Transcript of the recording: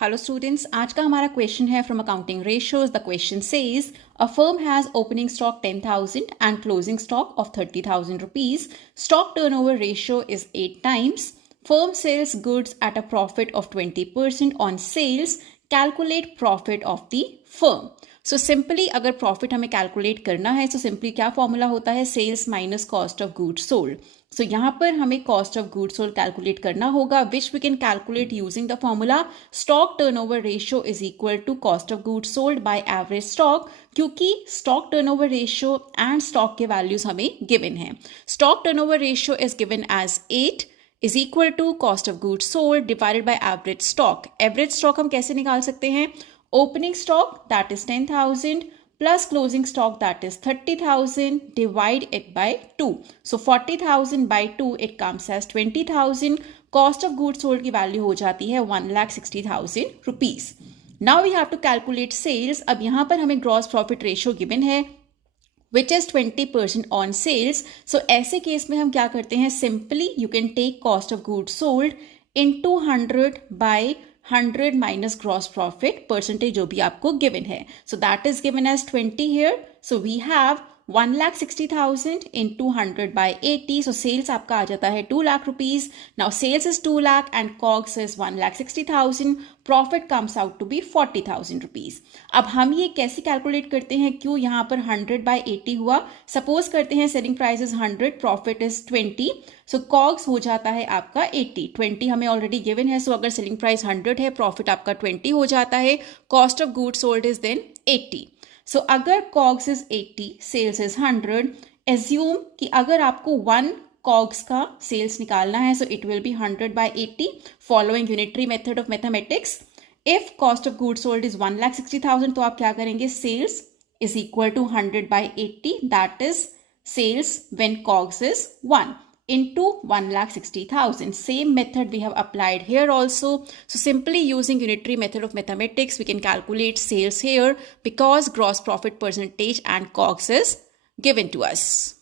Hello students, आज का हमारा क्वेश्चन है from accounting ratios. The question says a firm has opening stock 10,000 and closing stock of 30,000 rupees. Stock turnover ratio is 8 times. Firm sells goods at a profit of 20% on sales. Calculate profit of the firm. So simply अगर profit हमें calculate करना है तो simply क्या formula होता है, sales minus cost of goods sold. So यहाँ पर हमें cost of goods sold calculate करना होगा, which we can calculate using the formula stock turnover ratio is equal to cost of goods sold by average stock, क्योंकि stock turnover ratio and stock के values हमें given है। Stock turnover ratio is given age 8 is equal to cost of goods sold divided by average stock. Average stock हम कैसे निकाल सकते हैं? Opening stock that is 10,000 plus closing stock that is 30,000, divide it by 2. So 40,000 by 2 it comes as 20,000. Cost of goods sold की value हो जाती है 1,60,000 rupees. Now we have to calculate sales. अब यहाँ पर हमें gross profit ratio given है which is 20% on sales. So ऐसे केस में हम क्या करते हैं, simply you can take cost of goods sold into 100 by 100 minus gross profit percentage जो भी आपको given है. So that is given as 20 here. So we have 1,60,000 into 100 by 80. So sales आपका आ जाता है 2 lakh rupees. Now sales is 2 lakh and COGS is 1,60,000. Profit comes out to be 40,000 rupees. अब हम ये कैसे कैलकुलेट करते हैं, क्यों यहाँ पर 100 by 80 हुआ। सपोज करते हैं selling price is 100, profit is 20. So COGS हो जाता है आपका 80. 20 हमें ऑलरेडी गिवन है, सो अगर सेलिंग प्राइस 100 है, प्रॉफिट आपका 20 हो जाता है, cost of goods sold is then 80. So अगर COGS is 80, sales is 100, assume कि अगर आपको 1 COGS का सेल्स निकालना है, so it will be 100 by 80 following unitary method of mathematics. If cost of goods sold is 1,60,000, तो आप क्या करेंगे, sales is equal to 100 by 80, that is sales when COGS is 1 into 1,60,000. Same method we have applied here also. So simply using unitary method of mathematics, we can calculate sales here because gross profit percentage and COGS is given to us.